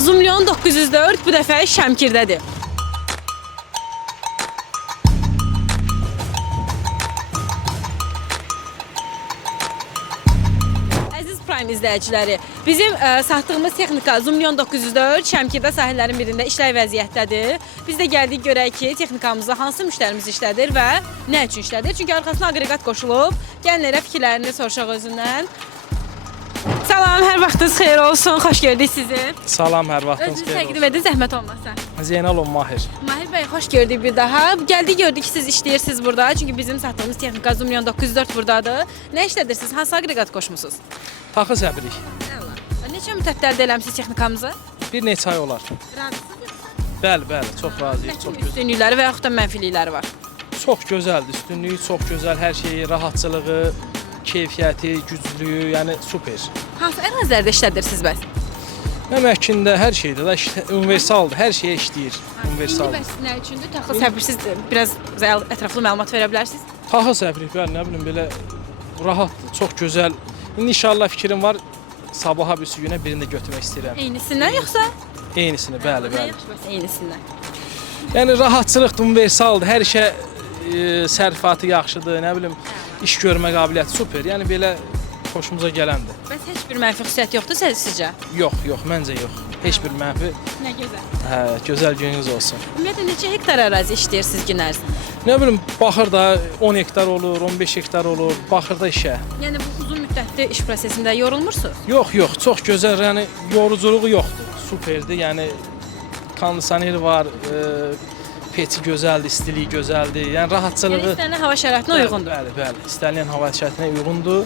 Zumlyon 904 bu dəfə Şəmkirdədir. Əziz Prime izləyiciləri, bizim satdığımız texnika Zumlyon 904 Şəmkirdə sahillərin birində işləy vəziyyətdədir. Biz də gəldik görək ki, texnikamızı hansı müştərimiz işlədir və nə üçün işlədir? Çünki arxasına aqreqat qoşulub. Gəlin fikirlərini soruşaq özündən. Salam, hər vaxtınız xeyir olsun. Xoş gördük sizi. Salam, hər vaxtınız Özünüz xeyir təqdim olsun. edin, zəhmət olmasa. Zeynalov Mahir. Mahir bəy, xoş gördük bir daha. Gəldik gördük ki, siz işləyirsiniz burada. Çünki bizim satdığımız texnika Zumlyon 904 buradadır. Nə işlədirsiniz? Hansı aqreqat qoşmusunuz? Taxı səbirik. Neçə müddətlərdə eləmisiniz texnikamızı? Bir neçə ay olar. Bəli, çox razıyıq, çox gözəl. Üstünlükləri və yaxud da mənfilikləri var. Çox gözəldir, üstünlüyü çox gözəl, hər şeyi, rahatçılığı, keyfiyyəti, güclüyü, yəni super. Hansı ərazilərdə işlədirsiniz bəs? Əməkində hər şeydə də universaldır, hər şeyə işləyir. İndi Universaldır. bəs nə üçündür? Taxıl səbirsiz biraz ətraflı məlumat verə bilərsiniz? Taxı səbirik, bəli, nə bilim belə rahatdır, çox gözəl. İndi inşallah fikrim var, sabaha bir günə birini də götürmək istəyirəm. Eynisindən yoxsa? Eynisini, bəli. Eynisindən. Yəni rahatçılıqdır, universaldır, hər işə sərfiyyatı yaxşıdır, nə bilim, iş görmə qabiliyyəti super. Yəni belə xoşumuza gələndir. Bəs heç bir mənfi xüsusiyyət yoxdur sizcə? Yox, məncə yox. Heç bir mənfi. Nə gözəl. Hə, gözəl gününüz olsun. Ümumiyyətlə neçə hektar ərazi işləyirsiniz gün ərzində? Nə bilim, baxır da 10 hektar olur, 15 hektar olur, baxır da işə. Yəni bu uzun müddətli iş prosesində yorulmursunuz? Yox, çox gözəl, yəni yoruculuğu yoxdur. Superdir, yəni kondisioner var, peçi gözəldir, istiliyi gözəldir. Yəni rahatçılığı Yəni istənilən hava şəraitinə uyğundur. Bəli. İstənilən hava şəraitinə uyğundur.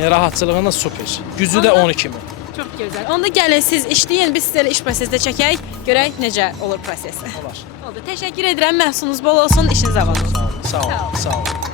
Yəni rahatçılığı da super. Gücü də 10 kimi. Çox gözəl. Onda gəlin siz işləyin, biz sizə iş prosesində çəkək, görək necə olur proses. Olar. Oldu. Təşəkkür edirəm. Məhsulunuz bol olsun, işiniz avan olsun. Sağ olun.